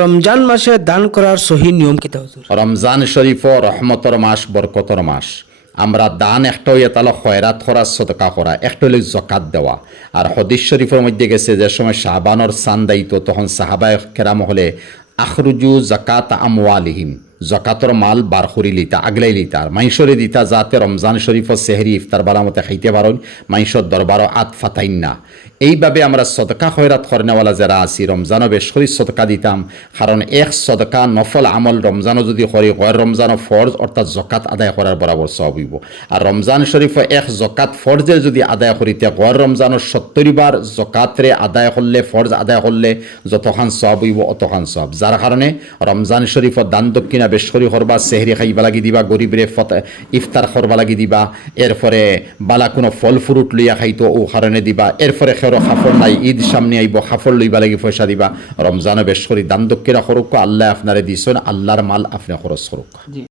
রমজান মাসে দান করার সহি নিয়ম কিতা হুজুর? রমজান শরীফ রহমতর মাস, বরকতর মাস। আমরা দান একটা হইয়া তাহলে খয়রাত করা, সদকা করা, একটা হইলে জকাত দেওয়া। আর হদিস শরীফের মধ্যে গেছে যে সময় শাহবানর চান দায়িত্ব, তখন সাহাবায়ে কেরাম হলে আখরুজু জাকাত আমওয়ালিহিম, জকাতর মাল বার করি লিতা, আগলাই লিতা আর মাইশরে দিতা, যাতে রমজান শরীফ সেহরি ইফতার বালামতে খাইতে পারেন, মাইশর দরবারও আত ফাতাইন না। এইভাবে আমরা সদকা খয়রাত করনেওয়ালা যারা আছি, রমজানও বেশ করে সদকা দিতাম। কারণ এক সদকা নফল আমল রমজানও যদি করি, গয়ের রমজানও ফরজ অর্থাৎ জকাত আদায় করার বরাবর সওয়াব হইব। আর রমজান শরীফ এক জকাত ফরজে যদি আদায় করিতে, গয়ের রমজানও 70 বার জকাতরে আদায় করলে, ফরজ আদায় করলে যতখান সওয়াব হইব অতখান সওয়াব। যার কারণে রমজান শরীফ দান দক্ষিণা বেশ করে করবা, সেহরি খাইবা লাগি দিবা, গরিবরে ইফতার করবা লাগি দিবা, এরপরে বালা কোনো ফল ফ্রুট লইয়া খাইতো ও কারণে দিবা, এরপরে খেরো খাফর নাই, ঈদ সামনে আইব, খাফর লইবা লাগি পয়সা দিবা। রমজানও বেশ করে দান দক্ষিণা করুক, আল্লাহ আপনারে দিছেন, আল্লাহর মাল আপনি খরচ করুক।